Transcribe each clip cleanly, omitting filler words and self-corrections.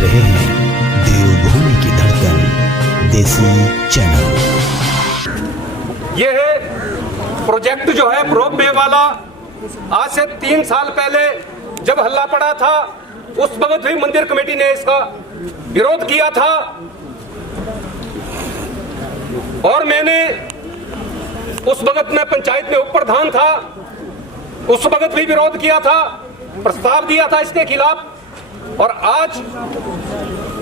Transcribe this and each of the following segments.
रहे हैं देवभूमि की धड़कन देसी चैनल। ये है प्रोजेक्ट जो है रोपवे वाला, आज से 3 साल पहले जब हल्ला पड़ा था उस वक्त भी मंदिर कमेटी ने इसका विरोध किया था और मैंने उस वक्त में पंचायत में उप प्रधान था, उस वक्त भी विरोध किया था, प्रस्ताव दिया था इसके खिलाफ। और आज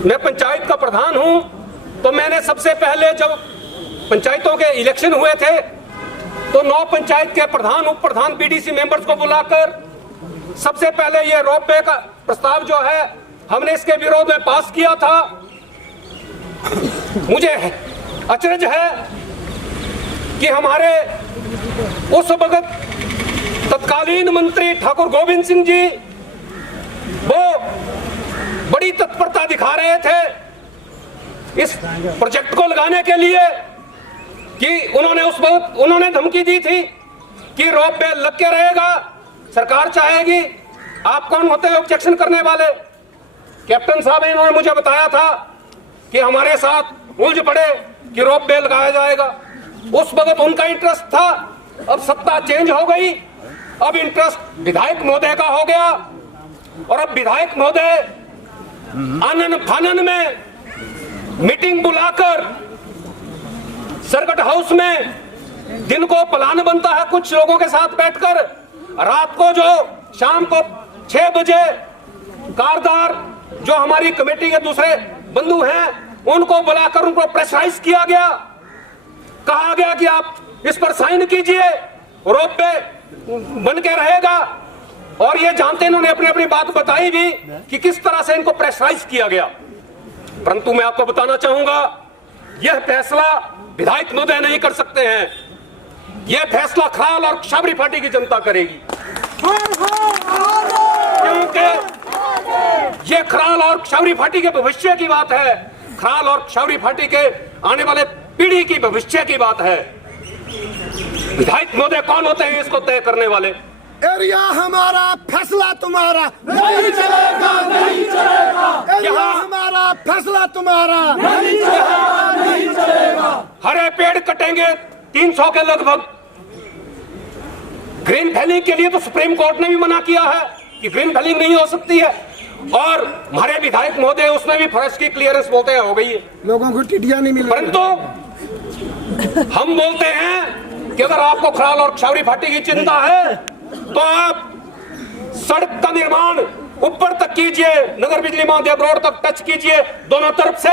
मैं पंचायत का प्रधान हूं तो मैंने सबसे पहले जब पंचायतों के इलेक्शन हुए थे तो 9 पंचायत के प्रधान उप प्रधान बीडीसी मेंबर्स को बुलाकर सबसे पहले ये रोपवे का प्रस्ताव जो है हमने इसके विरोध में पास किया था। मुझे अचरज है कि हमारे उस वक्त तत्कालीन मंत्री ठाकुर गोविंद सिंह जी वो बड़ी तत्परता दिखा रहे थे इस प्रोजेक्ट को लगाने के लिए कि उन्होंने उस वक्त धमकी दी थी कि रोपवे लग के रहेगा, सरकार चाहेगी। आप कौन होते हैं ऑब्जेक्शन करने वाले? कैप्टन साहब इन्होंने मुझे बताया था कि हमारे साथ उलझ पड़े कि रोपवे लगाया जाएगा। उस वक्त उनका इंटरेस्ट था, अब सत्ता चेंज हो गई, अब इंटरेस्ट विधायक महोदय का हो गया और अब विधायक महोदय आनन फानन में मीटिंग बुलाकर सरकट हाउस में दिन को प्लान बनता है कुछ लोगों के साथ बैठकर, रात को जो शाम को 6 बजे कारदार जो हमारी कमेटी के दूसरे बंधु हैं उनको बुलाकर उनको प्रेशराइज किया गया, कहा गया कि आप इस पर साइन कीजिए, रोपवे बन के रहेगा। और ये जानते इन्होंने अपनी अपनी बात बताई भी कि किस तरह से इनको प्रेशराइज किया गया। परंतु मैं आपको बताना चाहूंगा यह फैसला विधायक महोदय नहीं कर सकते हैं, यह फैसला खराल और शाबरी फाटी की जनता करेगी, क्योंकि यह खराल और शाबरी फाटी के भविष्य की बात है, खराल और शाबरी फाटी के आने वाले पीढ़ी की भविष्य की बात है। विधायक महोदय कौन होते हैं इसको तय करने वाले? एरिया हमारा, फैसला तुम्हारा, नहीं चलेगा, नहीं चलेगा। एरिया हमारा, फैसला तुम्हारा, नहीं चलेगा, नहीं चलेगा। हरे पेड़ कटेंगे 300 के लगभग। ग्रीन फैलिंग के लिए तो सुप्रीम कोर्ट ने भी मना किया है कि ग्रीन फैलिंग नहीं हो सकती है और हमारे विधायक महोदय उसमें भी फॉरेस्ट की क्लियरेंस बोलते हैं हो गई है, लोगों को टिड्डियां नहीं मिल। परंतु हम बोलते हैं कि अगर आपको खराल और शाबरी फाटी की चिंता है तो आप सड़क का निर्माण ऊपर तक कीजिए, नगर बिजली महादेव रोड तक टच कीजिए दोनों तरफ से,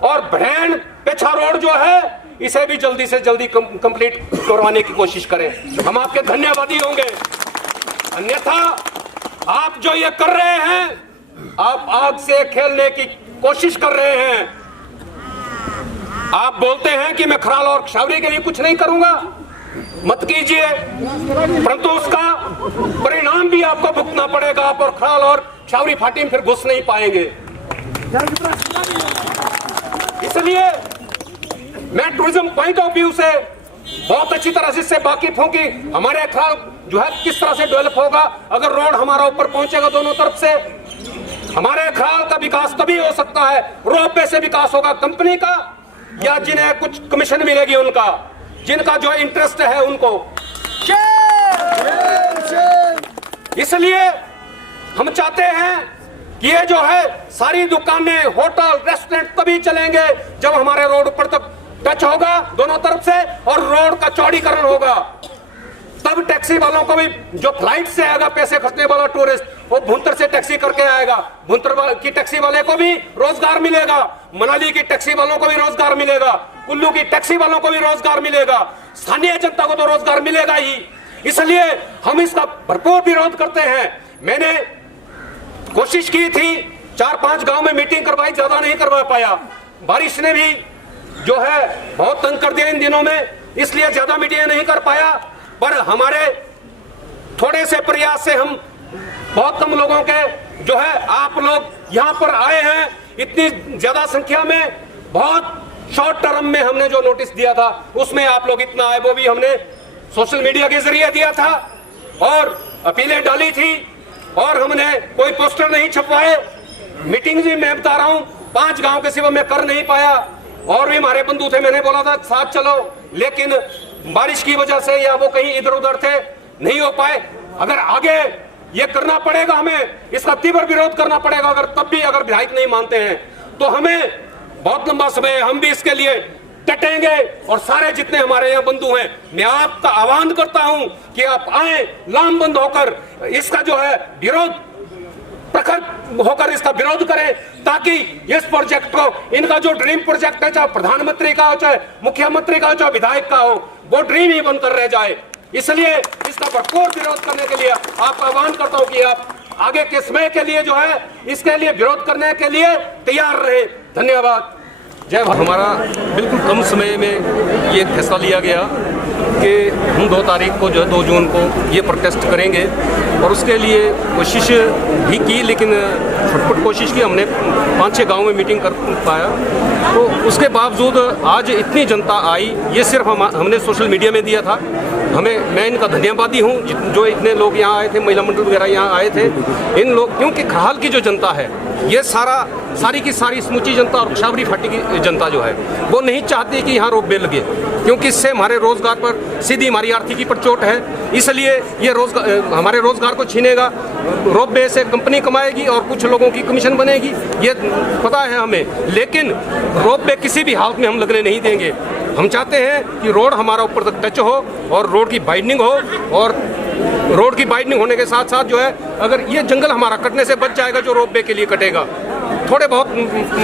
और भैन पेछा रोड जो है इसे भी जल्दी से जल्दी कंप्लीट करवाने की कोशिश करें, हम आपके धन्यवादी होंगे। अन्यथा आप जो ये कर रहे हैं, आप आग से खेलने की कोशिश कर रहे हैं। आप बोलते हैं कि मैं खराल और शाबरी के लिए कुछ नहीं करूंगा, मत कीजिए, परंतु उसका परिणाम भी आपको भुगतना पड़ेगा। आप और खराल और शाबरी फाटी में फिर घुस नहीं पाएंगे। इसलिए मैं टूरिज्म पॉइंट ऑफ व्यू से बहुत अच्छी तरह से इससे वाकिफ हूं कि हमारे खराल जो है किस तरह से डेवलप होगा। अगर रोड हमारा ऊपर पहुंचेगा दोनों तरफ से, हमारे खराल का विकास तभी हो सकता है। रोपवे से विकास होगा कंपनी का या जिन्हें कुछ कमीशन मिलेगी उनका, जिनका जो इंटरेस्ट है उनको। इसलिए हम चाहते हैं कि ये जो है सारी दुकानें, होटल, रेस्टोरेंट तभी चलेंगे जब हमारे रोड ऊपर तक टच होगा दोनों तरफ से और रोड का चौड़ीकरण होगा। तब टैक्सी वालों को भी, जो फ्लाइट से आएगा पैसे खर्चने वाला टूरिस्ट, वो भुंतर से टैक्सी करके आएगा, भुंतर की टैक्सी वाले को भी रोजगार मिलेगा, मनाली की टैक्सी वालों को भी रोजगार मिलेगा, कुल्लू की टैक्सी वालों को भी रोजगार मिलेगा, स्थानीय जनता को तो रोजगार मिलेगा ही। इसलिए हम इसका भरपूर विरोध करते हैं। मैंने कोशिश की थी, 4-5 गांव में मीटिंग करवाई, ज्यादा नहीं करवा पाया। बारिश ने भी जो है बहुत तंग कर दिया इन दिनों में, इसलिए ज्यादा मीटिंग नहीं कर पाया। पर हमारे थोड़े से प्रयास से हम बहुत कम लोगों के जो है, आप लोग यहाँ पर आए हैं इतनी ज्यादा संख्या में, बहुत शॉर्ट टर्म में हमने जो नोटिस दिया था उसमें आप लोग इतना आए, वो भी हमने सोशल मीडिया के जरिए दिया था और अपीलें डाली थी और हमने कोई पोस्टर नहीं छपवाए। मीटिंग भी मैं बता रहा हूँ 5 गांव के सिवा मैं कर नहीं पाया, और भी हमारे बंधु थे, मैंने बोला था साथ चलो, लेकिन बारिश की वजह से या वो कहीं इधर उधर थे, नहीं हो पाए। अगर आगे ये करना पड़ेगा, हमें इसका तीव्र विरोध करना पड़ेगा। अगर तब भी अगर विधायक नहीं मानते हैं तो हमें बहुत लंबा समय, हम भी इसके लिए डटेंगे। और सारे जितने हमारे यहाँ बंधु हैं, मैं आपका आह्वान करता हूं कि आप आए, लामबंद होकर इसका जो है विरोध, प्रखर होकर इसका विरोध करें, ताकि इस प्रोजेक्ट को, इनका जो ड्रीम प्रोजेक्ट है, चाहे प्रधानमंत्री का हो, चाहे मुख्यमंत्री का हो, चाहे विधायक का हो, वो ड्रीम ही बनकर रह जाए। इसलिए इसका भरपूर विरोध करने के लिए आप आह्वान करता हूं कि आप आगे के समय के लिए जो है इसके लिए विरोध करने के लिए तैयार रहे। धन्यवाद। जय भारत। हमारा बिल्कुल कम समय में ये फैसला लिया गया कि हम 2 तारीख को जो है 2 जून को ये प्रोटेस्ट करेंगे, और उसके लिए कोशिश भी की, लेकिन छटपट कोशिश की। हमने 5-6 गाँव में मीटिंग कर पाया, तो उसके बावजूद आज इतनी जनता आई। ये सिर्फ हमने सोशल मीडिया में दिया था। मैं इनका धन्यवादी हूँ जो इतने लोग यहाँ आए थे, महिला मंडल वगैरह यहाँ आए थे। इन लोग, क्योंकि खरहाल की जो जनता है, ये सारी की सारी समूची जनता और शाबरी फाटी की जनता जो है वो नहीं चाहती कि यहाँ रोपवे लगे, क्योंकि इससे हमारे रोजगार पर सीधी हमारी आर्थिकी पर चोट है। इसलिए ये हमारे रोजगार को छीनेगा। रोपवे से कंपनी कमाएगी और कुछ लोगों की कमीशन बनेगी, ये पता है हमें। लेकिन रोपवे किसी भी हालत में हम लगने नहीं देंगे। हम चाहते हैं कि रोड हमारा ऊपर तक टच हो और रोड की वाइडनिंग हो, और रोड की वाइडनिंग होने के साथ साथ जो है, अगर ये जंगल हमारा कटने से बच जाएगा जो रोपवे के लिए कटेगा, थोड़े बहुत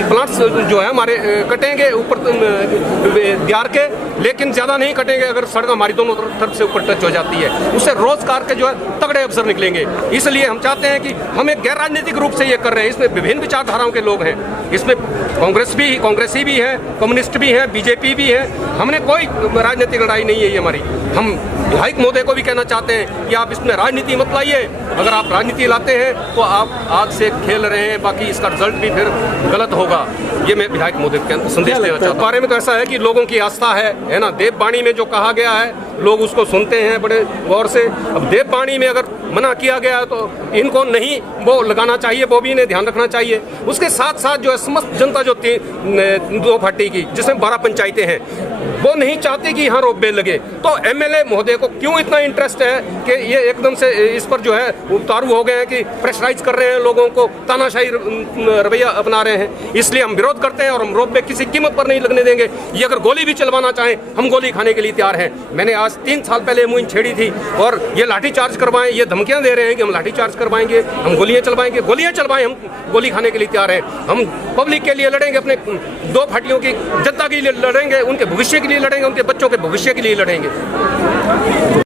प्लांट्स जो है हमारे कटेंगे ऊपर दियार के, लेकिन ज़्यादा नहीं कटेंगे। अगर सड़क हमारी दोनों तरफ से ऊपर टच हो जाती है, उससे रोजगार के जो है तगड़े अवसर निकलेंगे। इसलिए हम चाहते हैं कि हम एक गैर राजनीतिक रूप से ये कर रहे हैं। इसमें विभिन्न विचारधाराओं के लोग हैं, इसमें कांग्रेसी भी है, कम्युनिस्ट भी है, बीजेपी भी है। हमने कोई राजनीतिक लड़ाई नहीं है ये हमारी। हम विधायक महोदय को भी कहना चाहते हैं कि आप इसमें राजनीति मत लाइए। अगर आप राजनीति लाते हैं तो आप आग से खेल रहे हैं, बाकी इसका रिजल्ट भी फिर गलत होगा। ये मैं विधायक महोदय को संदेश देना चाहता हूँ। बारे में तो ऐसा है कि लोगों की आस्था है ना। देववाणी में जो कहा गया है लोग उसको सुनते हैं बड़े गौर से। अब देववाणी में अगर मना किया गया है तो इनको नहीं वो लगाना चाहिए, वो भी इन्हें ध्यान रखना चाहिए। उसके साथ साथ जो है समस्त जनता जो 2 फाटी की, जिसमें 12 पंचायतें हैं, वो नहीं चाहती कि यहाँ रोपवे लगे। तो एमएलए महोदय को क्यों इतना इंटरेस्ट है कि ये एकदम से इस पर जो है उतारू हो गए हैं कि प्रेशराइज कर रहे हैं लोगों को, तानाशाही रवैया अपना रहे हैं। इसलिए हम विरोध करते हैं और हम रोपवे किसी कीमत पर नहीं लगने देंगे। ये अगर गोली भी चलवाना चाहें, हम गोली खाने के लिए तैयार हैं। मैंने आज 3 साल पहले मुहिम छेड़ी थी, और ये लाठी चार्ज करवाएं, ये धमकियां दे रहे हैं कि हम लाठी चार्ज करवाएंगे, हम गोलियां चलवाएंगे। गोलियां चलवाएं, हम गोली खाने के लिए तैयार हैं। हम पब्लिक के लिए लड़ेंगे, अपने 2 फाटियों की जनता के लिए लड़ेंगे, उनके भविष्य के लिए लड़ेंगे, उनके बच्चों के भविष्य के लिए लड़ेंगे।